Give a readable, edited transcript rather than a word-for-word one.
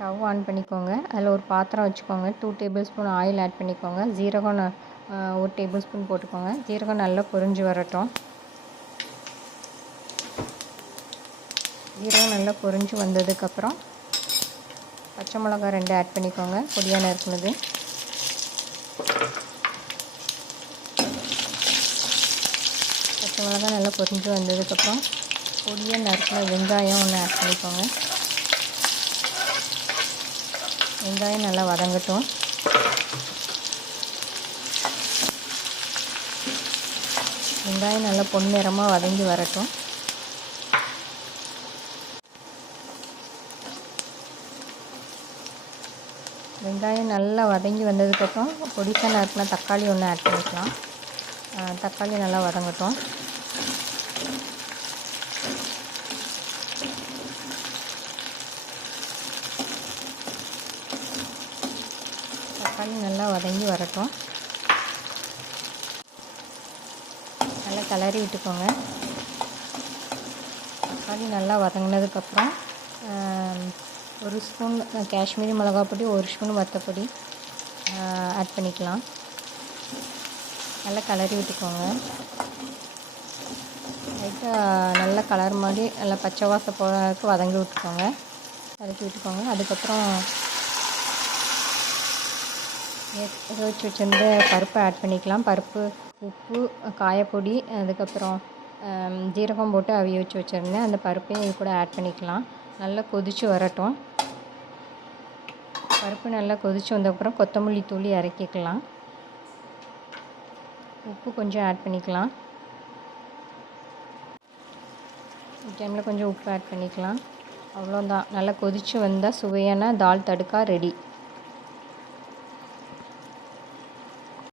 Stove on பண்ணிக்கோங்க. அதில் ஒரு பாத்திரம் வச்சுக்கோங்க. 2 டேபிள் ஸ்பூன் ஆயில் ஆட் பண்ணிக்கோங்க. ஜீரகம் 1 டேபிள் ஸ்பூன் போட்டுக்கோங்க. ஜீரகம் நல்லா பொரிஞ்சு வரட்டும். ஜீரகம் நல்லா பொரிஞ்சு வந்ததுக்கப்புறம் பச்சை மிளகாய் 2 ஆட் பண்ணிக்கோங்க, பொடியாக நறுக்குனது. பச்சை மிளகாய் நல்லா பொரிஞ்சு வந்ததுக்கப்புறம் பொடியாக நறுக்குன வெங்காயம் 1 ஆட் பண்ணிக்கோங்க. வெங்காயம் நல்லா வதங்கட்டும். வெங்காயம் நல்லா பொன்னிறமாக வதங்கி வரட்டும். வெங்காயம் நல்லா வதங்கி வந்ததுக்கப்புறம் பொடிசாக நறுக்குன தக்காளி 1 ஆட் பண்ணிக்கலாம். தக்காளி நல்லா வதங்கட்டும். தக்காளி நல்லா வதங்கி வரட்டும். நல்லா கிளறி விட்டுக்கோங்க. தக்காளி நல்லா வதங்கினதுக்கப்புறம் 1 ஸ்பூன் காஷ்மீரி மிளகாய் பொடி, 1 ஸ்பூன் வத்தப்பொடி ஆட் பண்ணிக்கலாம். நல்லா கிளறி விட்டுக்கோங்க. லைட்டாக நல்லா கலர் மாதிரி நல்லா பச்சை வாசம் போகிறதுக்கு வதங்கி விட்டுக்கோங்க, வதக்கி விட்டுக்கோங்க. அதுக்கப்புறம் வச்சு வச்சுருந்த பருப்பை ஆட் பண்ணிக்கலாம். பருப்பு, உப்பு, காயப்பொடி, அதுக்கப்புறம் ஜீரகம் போட்டு அவிய வச்சு வச்சுருந்தேன். அந்த பருப்பையும் இது கூட ஆட் பண்ணிக்கலாம். நல்லா கொதித்து வரட்டும். பருப்பு நல்லா கொதித்து வந்ததுக்கப்புறம் கொத்தமல்லி தூள் இறக்கிக்கலாம். உப்பு கொஞ்சம் ஆட் பண்ணிக்கலாம். இந்த டைமில் கொஞ்சம் உப்பு ஆட் பண்ணிக்கலாம். அவ்வளோதான். நல்லா கொதித்து வந்தால் சுவையான தால் தடுக்கா ரெடி.